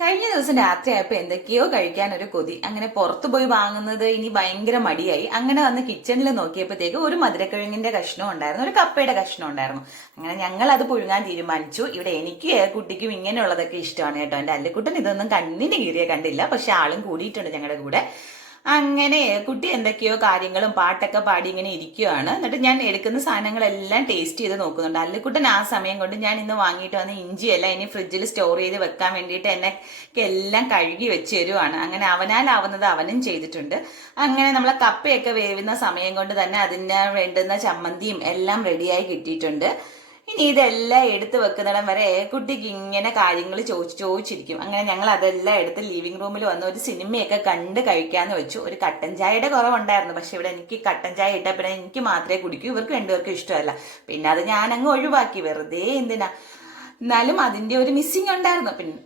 കഴിഞ്ഞ ദിവസം രാത്രിയായപ്പോ എന്തൊക്കെയോ കഴിക്കാൻ ഒരു കൊതി. അങ്ങനെ പുറത്തു പോയി വാങ്ങുന്നത് ഇനി ഭയങ്കര മടിയായി. അങ്ങനെ വന്ന് കിച്ചണിൽ നോക്കിയപ്പോഴത്തേക്ക് ഒരു മധുരക്കിഴങ്ങിന്റെ കഷ്ണം ഉണ്ടായിരുന്നു, ഒരു കപ്പയുടെ കഷ്ണം ഉണ്ടായിരുന്നു. അങ്ങനെ ഞങ്ങൾ അത് പുഴുങ്ങാൻ തീരുമാനിച്ചു. ഇവിടെ എനിക്ക് കുട്ടിക്കും ഇങ്ങനെയുള്ളതൊക്കെ ഇഷ്ടമാണ് കേട്ടോ. എന്റെ അല്ലിക്കുട്ടൻ ഇതൊന്നും കണ്ണിന് കീറിയ കണ്ടില്ല, പക്ഷെ ആളും കൂടിയിട്ടുണ്ട് ഞങ്ങളുടെ കൂടെ. അങ്ങനെ കുട്ടി എന്തൊക്കെയോ കാര്യങ്ങളും പാട്ടൊക്കെ പാടി ഇങ്ങനെ ഇരിക്കുവാണ്. എന്നിട്ട് ഞാൻ എടുക്കുന്ന സാധനങ്ങളെല്ലാം ടേസ്റ്റ് ചെയ്ത് നോക്കുന്നുണ്ട്. അല്ലിക്കുട്ടൻ ആ സമയം കൊണ്ട് ഞാൻ ഇന്ന് വാങ്ങിയിട്ട് വന്ന ഇഞ്ചിയെല്ലാം ഇനി ഫ്രിഡ്ജിൽ സ്റ്റോർ ചെയ്ത് വെക്കാൻ വേണ്ടിയിട്ട് എന്നെ എല്ലാം കഴുകി വെച്ച് തരുവാണ്. അങ്ങനെ അവനാലാവുന്നത് അവനും ചെയ്തിട്ടുണ്ട്. അങ്ങനെ നമ്മളെ കപ്പയൊക്കെ വേവുന്ന സമയം കൊണ്ട് തന്നെ അതിന് വേണ്ടുന്ന ചമ്മന്തിയും എല്ലാം റെഡിയായി കിട്ടിയിട്ടുണ്ട്. ഇനി ഇതെല്ലാം എടുത്ത് വെക്കുന്നിടം വരെ കുട്ടിക്ക് ഇങ്ങനെ കാര്യങ്ങൾ ചോദിച്ചിരിക്കും. അങ്ങനെ ഞങ്ങൾ അതെല്ലാം എടുത്ത് ലിവിംഗ് റൂമിൽ വന്ന് ഒരു സിനിമയൊക്കെ കണ്ട് കഴിക്കാന്ന് വെച്ചു. ഒരു കട്ടൻ ചായയുടെ കുറവുണ്ടായിരുന്നു, പക്ഷെ ഇവിടെ എനിക്ക് കട്ടൻ ചായ ഇട്ട പിന്നെ എനിക്ക് മാത്രമേ കുടിക്കൂ, ഇവർക്ക് രണ്ടുപേർക്കും ഇഷ്ടമല്ല. പിന്നെ അത് ഞാൻ അങ്ങ് ഒഴിവാക്കി, വെറുതെ എന്തിനാ. എന്നാലും അതിന്റെ ഒരു മിസ്സിങ് ഉണ്ടായിരുന്നു. പിന്നെ